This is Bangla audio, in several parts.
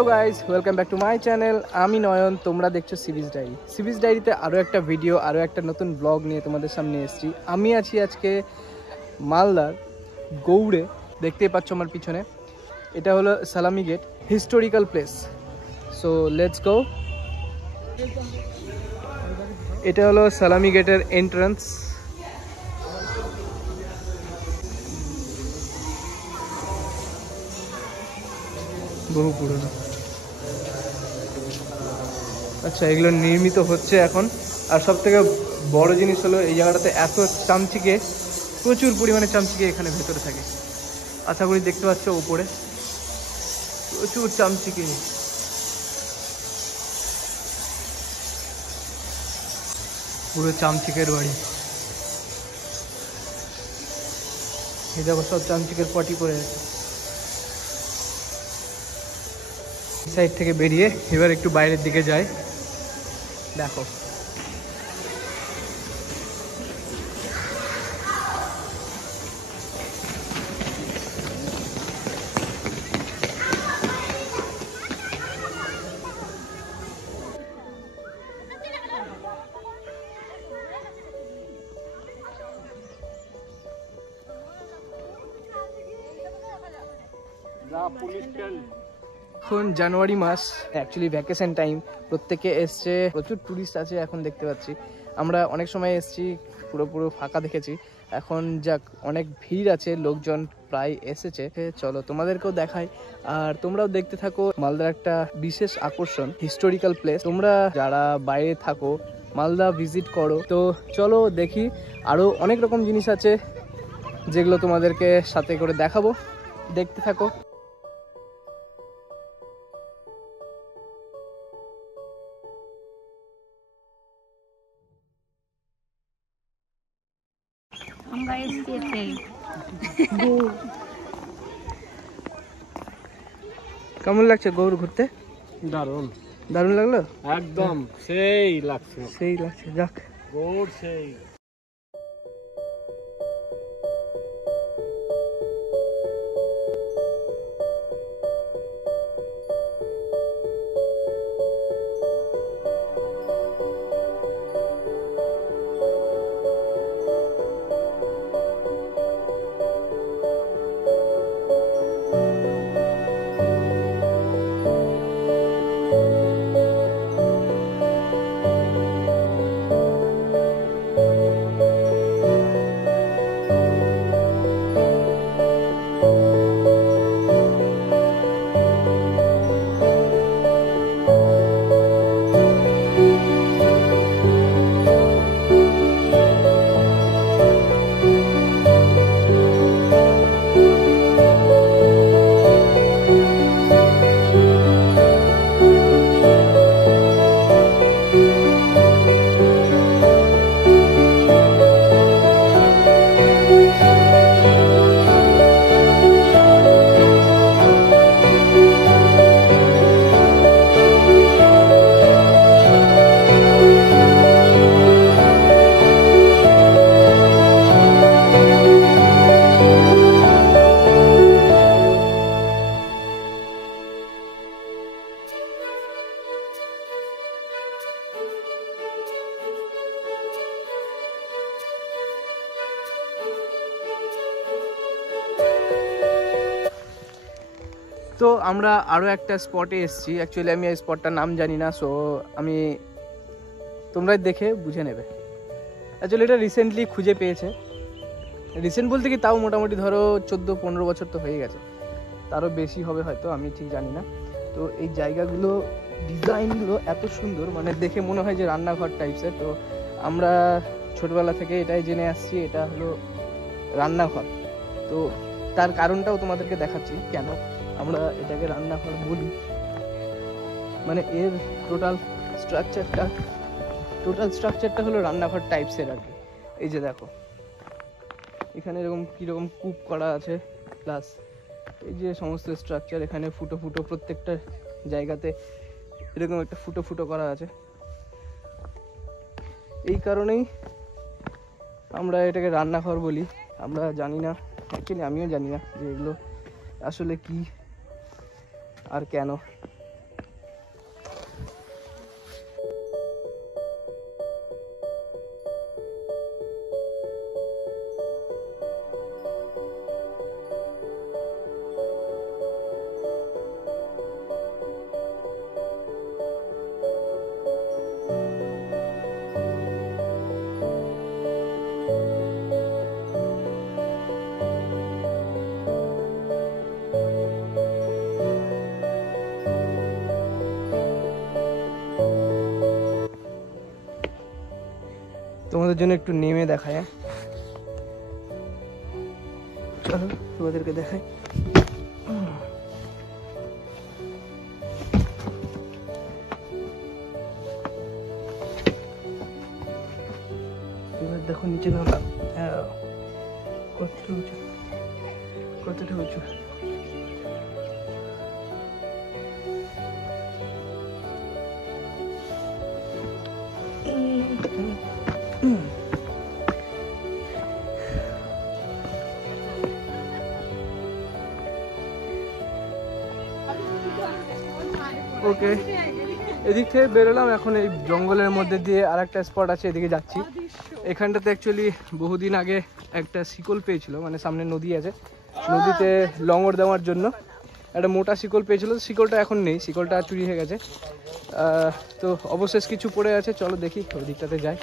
Hello guys, welcome back to my channel. আমি নয়ন, তোমরা দেখছো সিবিজ ডায়েরি। সিবিজ ডায়েরিতে আরও একটা ভিডিও, আরও একটা নতুন ব্লগ নিয়ে তোমাদের সামনে এসেছি। আমি আছি আজকে মালদার গৌড়ে, দেখতেই পাচ্ছ আমার পিছনে। এটা হলো Salami gate, historical place. So let's go. এটা হলো সালামি গেটের এন্ট্রান্স। বহু পুরনো। আচ্ছা, এগুলো নির্মিত হচ্ছে এখন। আর সব থেকে বড় জিনিস হলো এই জায়গাটাতে এত চামচিকে, প্রচুর পরিমাণে চামচিকে এখানে ভেতরে থাকে। আশা করি দেখতে পাচ্ছ উপরে প্রচুর চামচিকে। পুরো চামচিকের বাড়ি। এই দেখো, সব চামচিকের পটি পড়ে আছে। সাইড থেকে বেরিয়ে এবার একটু বাইরের দিকে যাই। দেখো, এখন জানুয়ারি মাস, অ্যাকচুয়ালি ভ্যাকেশন টাইম। প্রত্যেকে এসছে, প্রচুর টুরিস্ট আছে এখন দেখতে পাচ্ছি। আমরা অনেক সময় এসছি, পুরো ফাঁকা দেখেছি। এখন যাক, অনেক ভিড় আছে, লোকজন প্রায় এসেছে। চলো তোমাদেরকেও দেখাই, আর তোমরাও দেখতে থাকো। মালদার একটা বিশেষ আকর্ষণ, হিস্টোরিক্যাল প্লেস। তোমরা যারা বাইরে থাকো, মালদা ভিজিট করো। তো চলো দেখি, আরও অনেক রকম জিনিস আছে যেগুলো তোমাদেরকে সাথে করে দেখাবো। দেখতে থাকো। কেমন লাগছে গৌড় ঘুরতে? দারুণ দারুণ লাগলো, একদম সেই লাগছে। যাক, গৌড় সেই। তো আমরা আরও একটা স্পটে এসেছি। অ্যাকচুয়ালি আমি এই স্পটটার নাম জানি না, সো আমি তোমরা দেখে বুঝে নেবে। অ্যাকচুয়ালি এটা রিসেন্টলি খুঁজে পেয়েছে। রিসেন্ট বলতে কি, তাও মোটামুটি ধরো 14-15 বছর তো হয়ে গেছে, তারও বেশি হবে হয়তো, আমি ঠিক জানি না। তো এই জায়গাগুলো, ডিজাইনগুলো এত সুন্দর, মানে দেখে মনে হয় যে রান্নাঘর টাইপসের। তো আমরা ছোটবেলা থেকে এটাই জেনে আসছি, এটা হলো রান্নাঘর। তো তার কারণটাও তোমাদেরকে দেখাচ্ছি কেন আমরা এটাকে রান্নাঘর বলি। মানে এর টোটাল স্ট্রাকচারটা হলো রান্নাঘর টাইপসের আর কি। এই যে দেখো, এখানে এরকম কীরকম কূপ করা আছে, প্লাস এই যে সমস্ত স্ট্রাকচার, এখানে ফুটো প্রত্যেকটা জায়গাতে এরকম একটা ফুটো করা আছে। এই কারণেই আমরা এটাকে রান্নাঘর বলি। আমরা জানি না, অ্যাকচুয়ালি আমিও জানি না যে এগুলো আসলে কি আর কেন। তোমাদের জন্য একটু নেমে দেখায়, হ্যাঁ চলো তোমাদেরকে দেখাই। এবার দেখো নিচে নামলাম, কতটা উঁচু, কতটা উঁচু। ওকে, এদিক থেকে বেরোলাম, এখন এই জঙ্গলের মধ্যে দিয়ে আর একটা স্পট আছে, এদিকে যাচ্ছি। এখানটাতে অ্যাকচুয়ালি বহুদিন আগে একটা শিকল পেয়েছিল, মানে সামনে নদী আছে, নদীতে লঙ্গর দেওয়ার জন্য একটা মোটা শিকল পেয়েছিল। শিকলটা এখন নেই, শিকলটা চুরি হয়ে গেছে। তো অবশেষ কিছু পড়ে আছে, চলো দেখি ওই দিকটাতে যাই,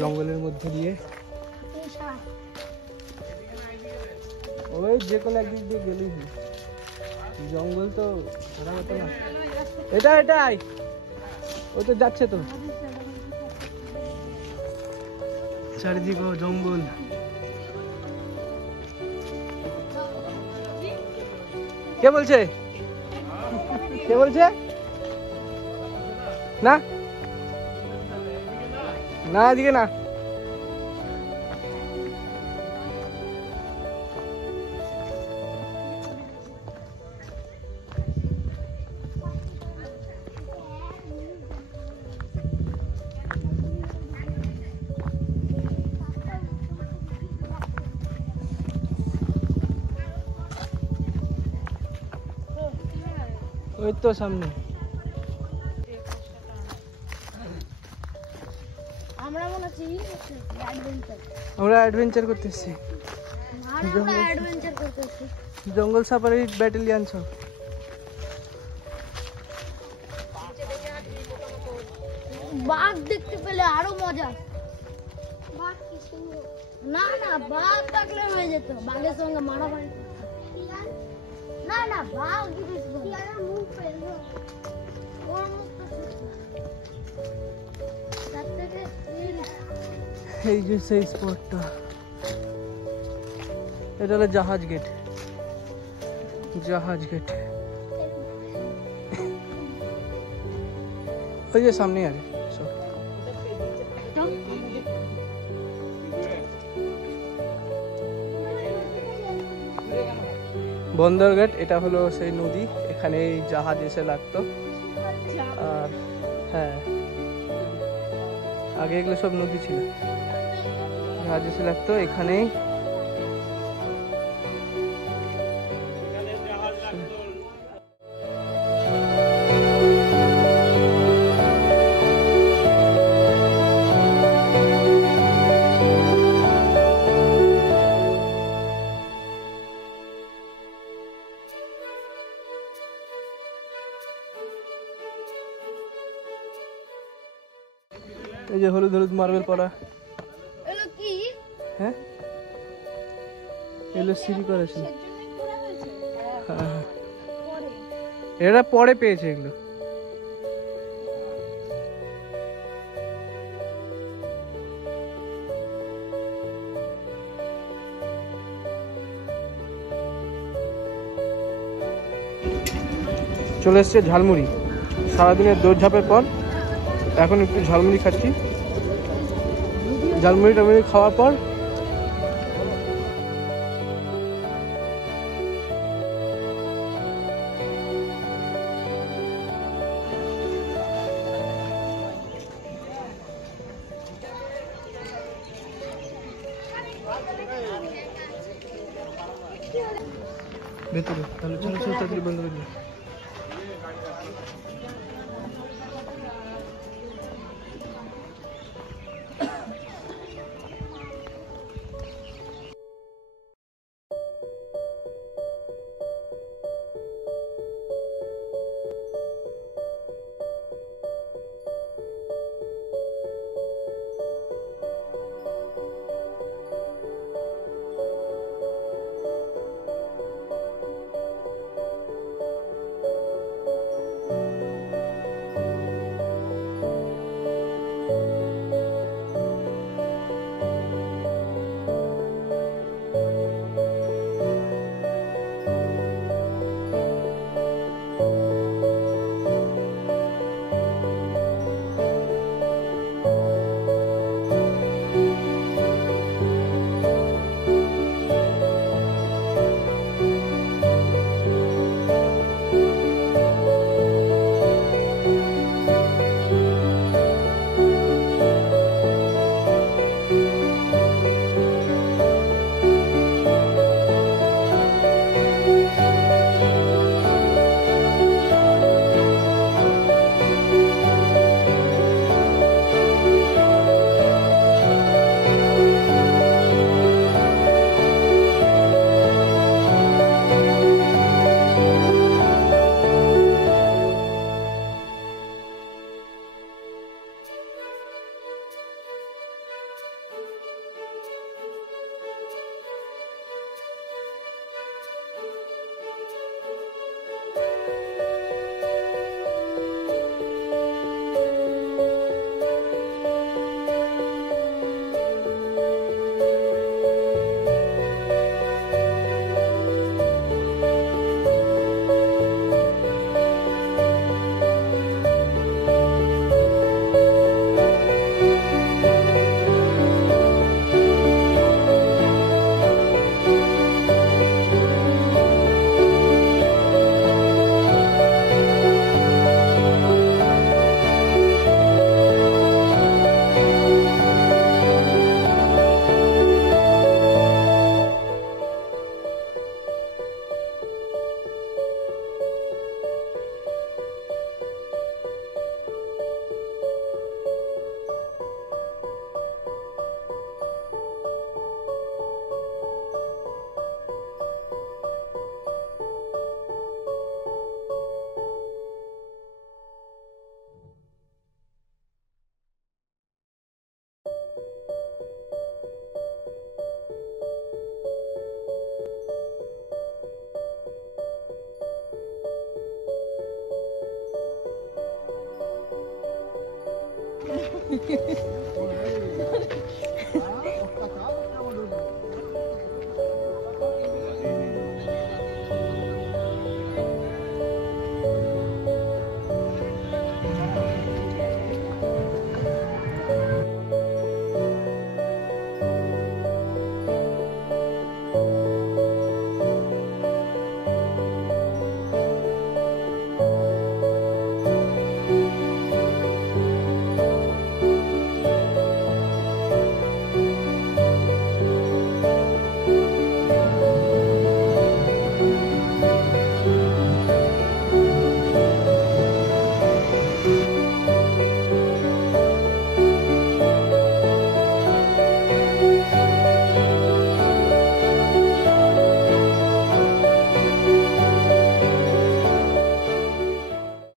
জঙ্গলের মধ্যে দিয়ে। ওই যে কোনো একদিক দিয়ে গেলেই হয়, জঙ্গল তো ধরা হতো না। এটাই ও তো যাচ্ছে তো, চারিদিকে জঙ্গল। কে বলছে, কে বলছে? না না এদিকে না। ওই তো সামনে। আমরা অ্যাডভেঞ্চার করতে এসেছি, জঙ্গল সাফারি ব্যাটালিয়ান সব। বাঘ দেখতে পেলে আরো মজা। না না, বাঘ থাকলে হয়ে যেত, বাঘের সঙ্গে মারামারি। না না, বাঘ এই যে সেই স্পটটা, এটা হলো জাহাজ গেট, জাহাজ গেট ওই যে সামনে আছে সব। বন্দর ঘাট, এটা হলো সেই নদী, এখানে জাহাজ এসে লাগতো। আর হ্যাঁ, আগে এগুলো সব নদী ছিল, জাহাজ এসে লাগতো এখানেই। এই যে হলুদ হলুদ মার্বেল পড়া, এলো কি? হ্যাঁ এগুলো সিঁড়ি করেছে, হ্যাঁ এরা পরে পেয়েছে এগুলো। চলে এসছে ঝালমুড়ি, সারাদিনের দৌড়ঝাঁপের পর এখন একটু ঝালমুড়ি খাচ্ছি। ঝালমুড়ি টালমুড়ি খাওয়ার পর ভেতরে, তাহলে চলো চলো তাড়াতাড়ি বন্ধ করে দিই।